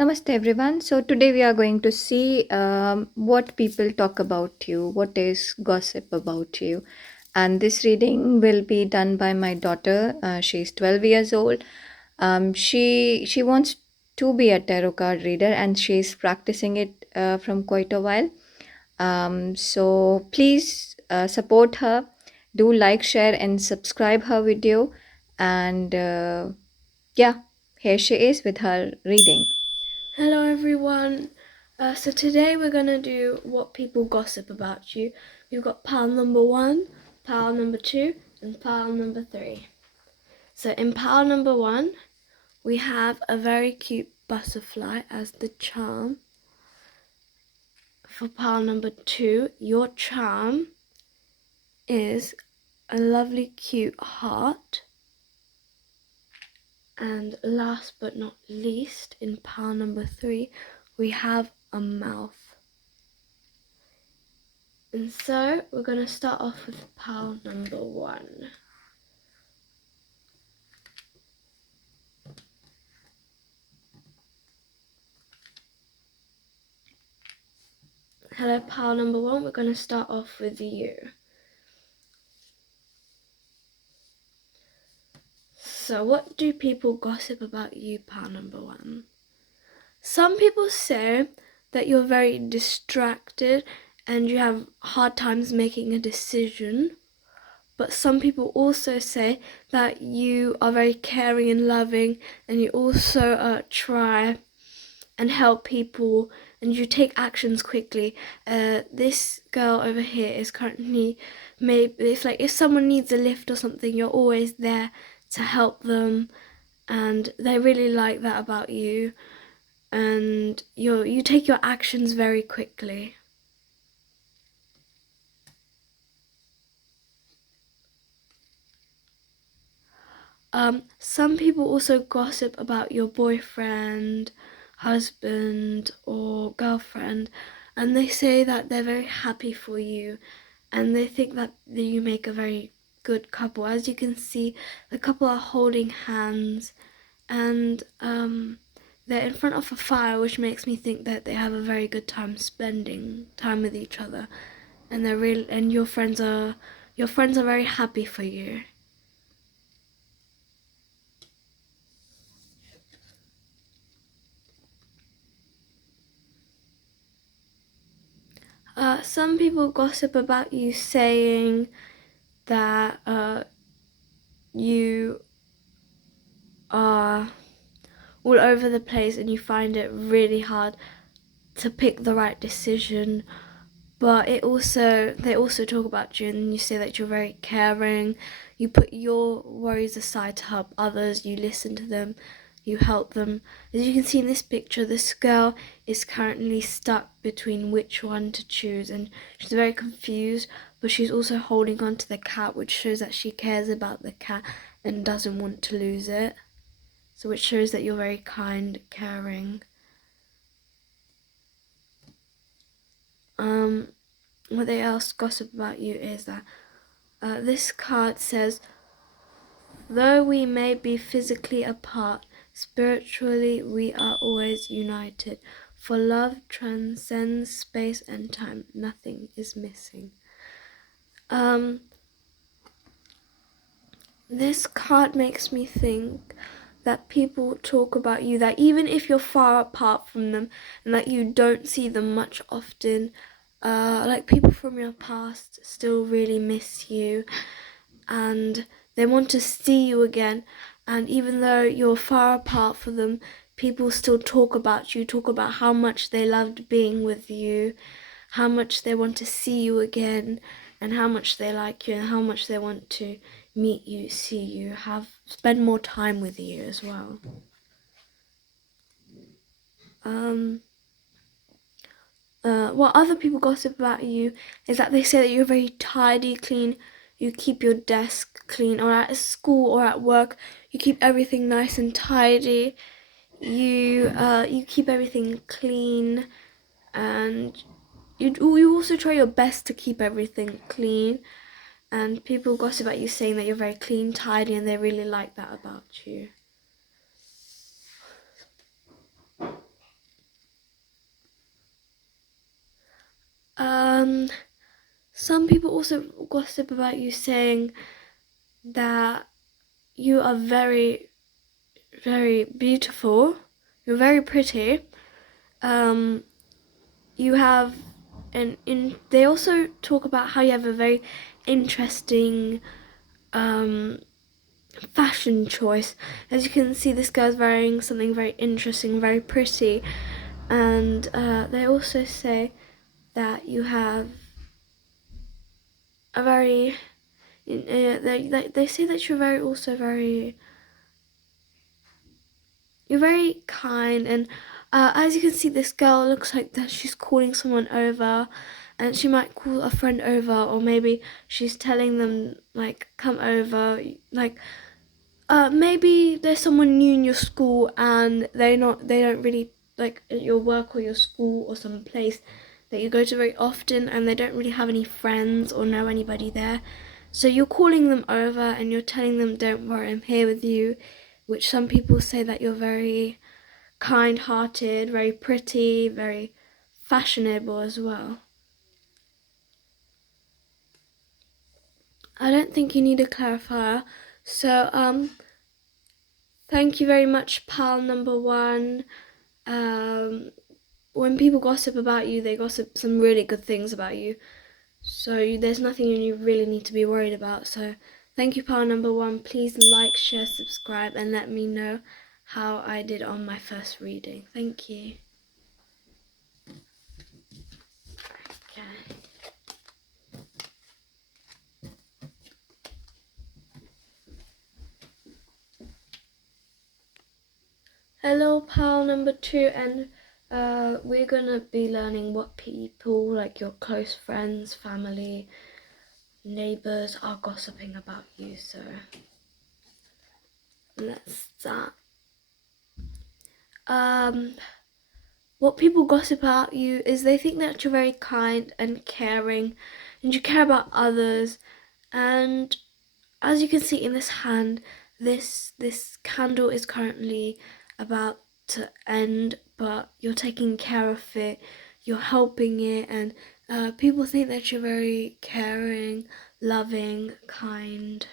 Namaste everyone. So today we are going to see what people talk about you, what is gossip about you. And this reading will be done by my daughter. She's 12 years old. She wants to be a tarot card reader and she's practicing it from quite a while. So please support her. Do like, share, and subscribe her video. And yeah, here she is with her reading. Hello everyone. So today we're gonna do what people gossip about you. We've got pile number 1, pile number 2, and pile number 3. So in pile number 1, we have a very cute butterfly as the charm. For pile number 2, your charm is a lovely cute heart. And last but not least, in pile number 3, we have a mouth. And so we're going to start off with pile number 1. Hello pile number 1, we're going to start off with you. So what do people gossip about you, pile number 1? Some people say that you're very distracted and you have hard times making a decision. But some people also say that you are very caring and loving, and you also try and help people, and you take actions quickly. This girl over here is currently, maybe it's like if someone needs a lift or something, you're always there to help them, and they really like that about you. And you take your actions very quickly. Some people also gossip about your boyfriend, husband, or girlfriend, and they say that they're very happy for you, and they think that you make a very good couple. As you can see, the couple are holding hands, and they're in front of a fire, which makes me think that they have a very good time spending time with each other, and your friends are very happy for you. Some people gossip about you, saying that you are all over the place and you find it really hard to pick the right decision. But they also talk about you, and you say that you're very caring. You put your worries aside to help others. You listen to them. You help them. As you can see in this picture, this girl is currently stuck between which one to choose, and she's very confused, but she's also holding on to the cat, which shows that she cares about the cat and doesn't want to lose it. So which shows that you're very kind, caring. What they else gossip about you is that this card says, though we may be physically apart, spiritually we are always united. For love transcends space and time. Nothing is missing. This card makes me think that people talk about you, that even if you're far apart from them and that you don't see them much often, like people from your past still really miss you and they want to see you again. And even though you're far apart from them, people still talk about you, talk about how much they loved being with you, how much they want to see you again, and how much they like you, and how much they want to meet you, see you, spend more time with you as well. What other people gossip about you is that they say that you're very tidy, clean, you keep your desk clean, or at school or at work, you keep everything nice and tidy, you keep everything clean, and you also try your best to keep everything clean. And people gossip about you, saying that you're very clean, tidy, and they really like that about you. Some people also gossip about you, saying that you are very, very beautiful. You're very pretty. You have they also talk about how you have a very interesting fashion choice. As you can see, this girl's wearing something very interesting, very pretty, and they also say that you have a very they say that you're very kind, and as you can see, this girl looks like that she's calling someone over, and she might call a friend over, or maybe she's telling them like come over, like maybe there's someone new in your school and they don't really like at your work or your school or some place that you go to very often, and they don't really have any friends or know anybody there. So you're calling them over and you're telling them, don't worry, I'm here with you, which some people say that you're very kind-hearted, very pretty, very fashionable as well. I don't think you need a clarifier. So thank you very much, pal number one. When people gossip about you, they gossip some really good things about you. So there's nothing you really need to be worried about. So thank you, pal number one. Please like, share, subscribe, and let me know how I did on my first reading. Thank you. Okay. Hello, pal number two, and we're gonna be learning what people, like your close friends, family, neighbors, are gossiping about you. So let's start. What people gossip about you is they think that you're very kind and caring, and you care about others. And as you can see in this hand, this candle is currently about to end, but you're taking care of it, you're helping it, and people think that you're very caring, loving, kind.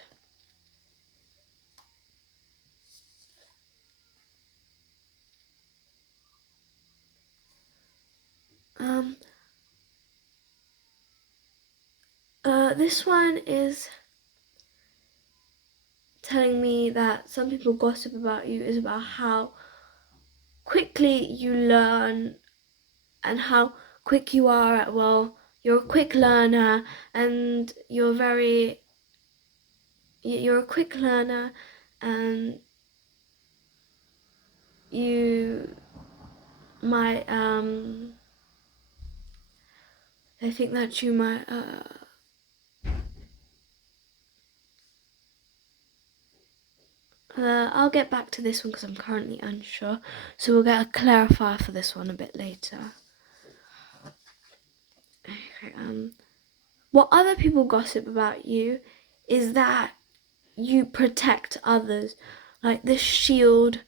This one is telling me that some people gossip about you is about how quickly you learn and how quick you are at, well, you're a quick learner, and you're a quick learner, and you might they think that you might I'll get back to this one because I'm currently unsure, so we'll get a clarifier for this one a bit later. Okay, what other people gossip about you is that you protect others. Like this shield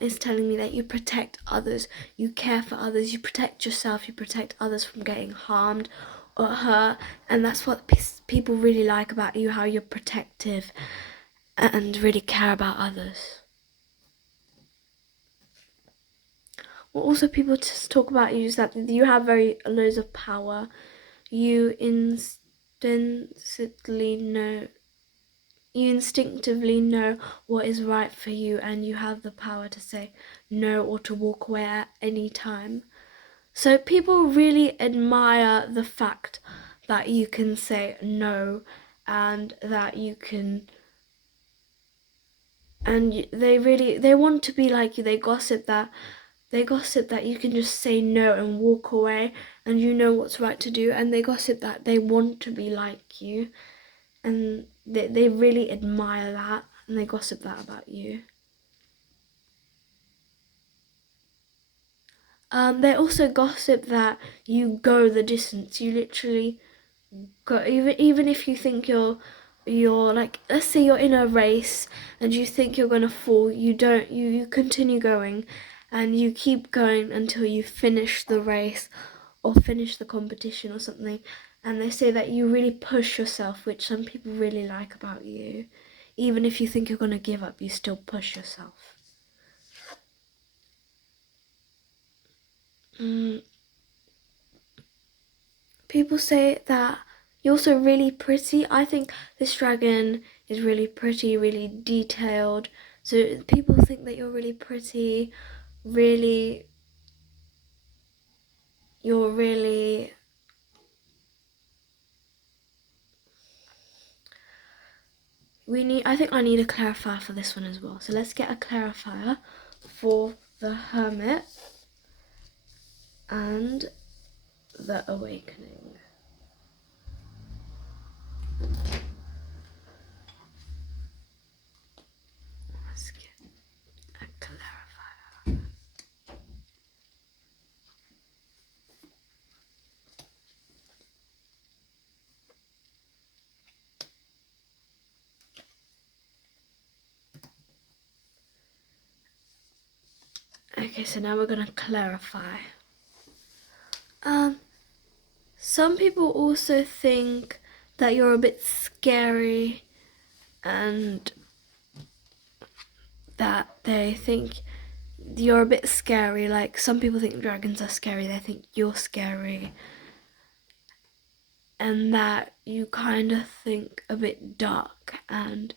is telling me that you protect others, you care for others, you protect yourself, you protect others from getting harmed or hurt, and that's what people really like about you, how you're protective and really care about others. What also people just talk about you is that you have loads of power. You instinctively know what is right for you, and you have the power to say no or to walk away at any time. So people really admire the fact that you can say no, and that you can, and they want to be like you. They gossip that you can just say no and walk away, and you know what's right to do, and they gossip that they want to be like you, and they really admire that, and they gossip that about you. They also gossip that you go the distance. You literally go, even if you think you're like, let's say you're in a race and you think you're gonna fall, you don't. You continue going, and you keep going until you finish the race, or finish the competition or something, and they say that you really push yourself, which some people really like about you. Even if you think you're going to give up, you still push yourself. People say that you're also really pretty. I think this dragon is really pretty, really detailed. So people think that you're really pretty, really, you're really, I think I need a clarifier for this one as well. So let's get a clarifier for the Hermit and the Awakening. Let's get a clarifier. Okay, so now we're going to clarify. Some people also think that you're a bit scary, and that they think you're a bit scary. Like, some people think dragons are scary, they think you're scary, and that you kind of think a bit dark, and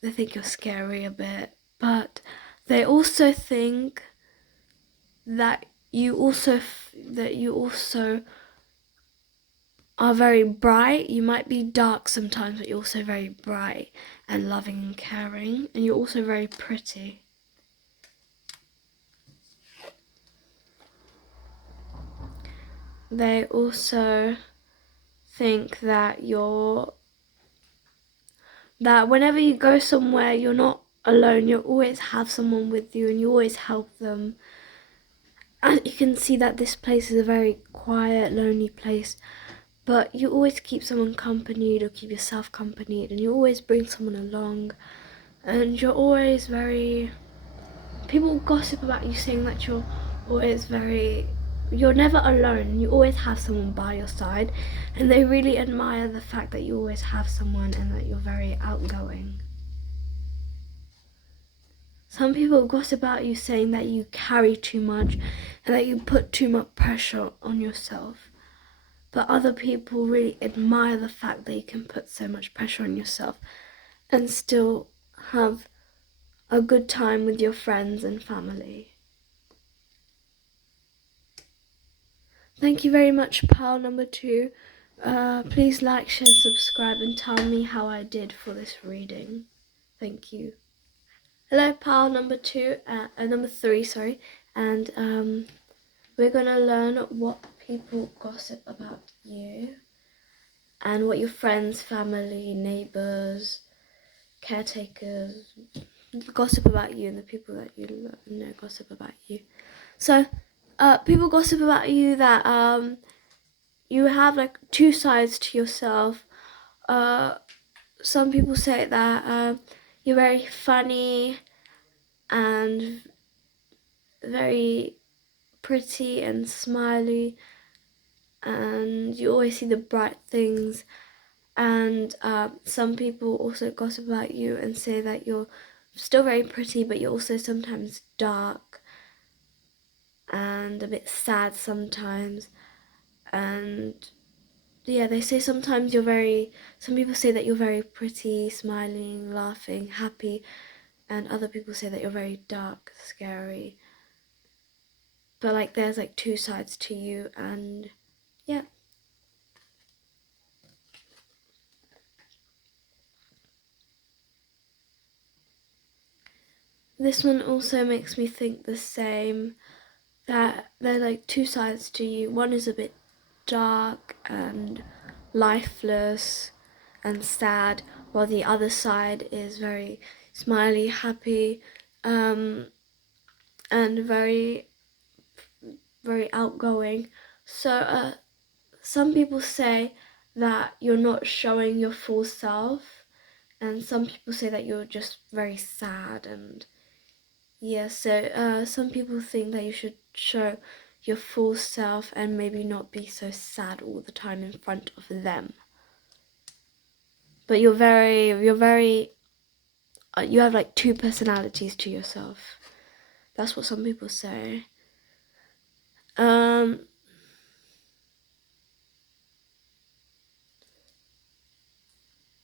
they think you're scary a bit. But they also think that you also are very bright. You might be dark sometimes, but you're also very bright and loving and caring, and you're also very pretty. They also think that whenever you go somewhere, you're not alone. You always have someone with you, and you always help them. And you can see that this place is a very quiet, lonely place, but you always keep someone accompanied or keep yourself accompanied, and you always bring someone along, and you're always very... People gossip about you saying that you're never alone. You always have someone by your side, and they really admire the fact that you always have someone and that you're very outgoing. Some people gossip about you saying that you carry too much and that you put too much pressure on yourself. But other people really admire the fact that you can put so much pressure on yourself and still have a good time with your friends and family. Thank you very much, pal number 2. Please like, share, subscribe, and tell me how I did for this reading. Thank you. Hello, pal number 3, sorry. And we're gonna learn what people gossip about you and what your friends, family, neighbors, caretakers gossip about you, and the people that you know gossip about you. So, people gossip about you that you have like 2 sides to yourself. Some people say that you're very funny and very pretty and smiley, and you always see the bright things. And some people also gossip about you and say that you're still very pretty, but you're also sometimes dark and a bit sad sometimes. And yeah, they say sometimes some people say that you're very pretty, smiling, laughing, happy, and other people say that you're very dark, scary. But like, there's like 2 sides to you, and yeah. This one also makes me think the same, that there are like 2 sides to you. One is a bit dark and lifeless and sad, while the other side is very smiley, happy, and very, very outgoing. So some people say that you're not showing your full self, and some people say that you're just very sad. And yeah, so some people think that you should show your full self and maybe not be so sad all the time in front of them. But you have like two personalities to yourself. That's what some people say.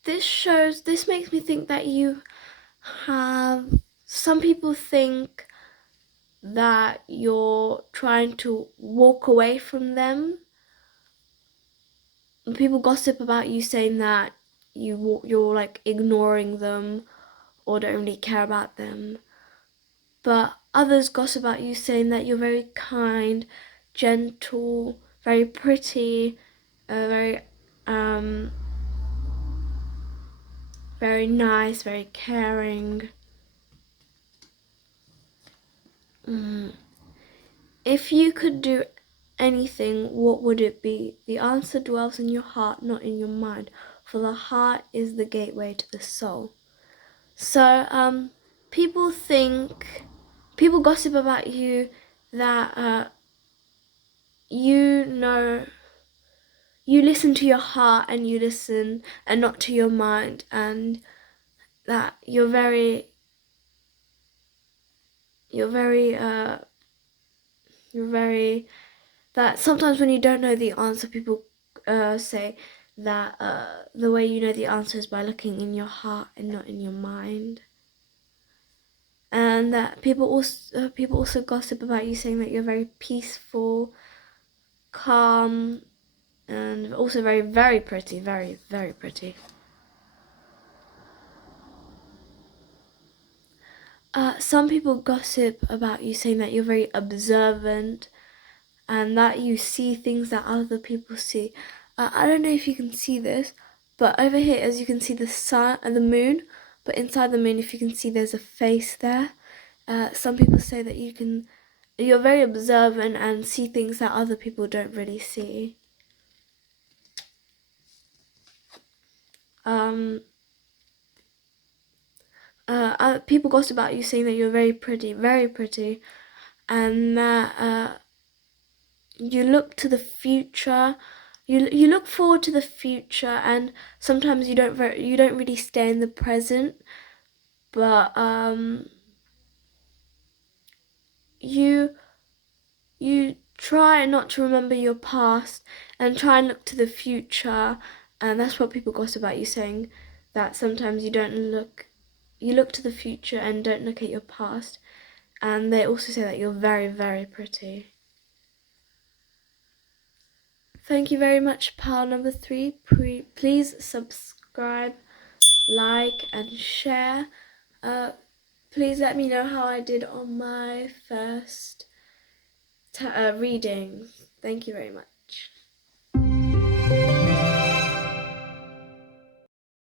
This makes me think that you have, some people think that you're trying to walk away from them. People gossip about you saying that you're like ignoring them or don't really care about them. But others gossip about you saying that you're very kind, gentle, very pretty, very nice, very caring. If you could do anything, what would it be? The answer dwells in your heart, not in your mind, for the heart is the gateway to the soul. So, people gossip about you that you listen to your heart and you listen and not to your mind, and that you're very that sometimes when you don't know the answer, people say that the way you know the answer is by looking in your heart and not in your mind. And that people also gossip about you saying that you're very peaceful, calm, and also very, very pretty, very, very pretty. Some people gossip about you saying that you're very observant and that you see things that other people see. I don't know if you can see this, but over here, as you can see the sun and the moon, but inside the moon, if you can see, there's a face there. Some people say that you're very observant and see things that other people don't really see. People gossip about you saying that you're very pretty, and that you look to the future. You look forward to the future, and sometimes you don't really stay in the present, but you try not to remember your past and try and look to the future. And that's what people gossip about you, saying that sometimes you look to the future and don't look at your past. And they also say that you're very, very pretty. Thank you very much, pal number 3. Please subscribe, like, and share. Please let me know how I did on my first reading. Thank you very much.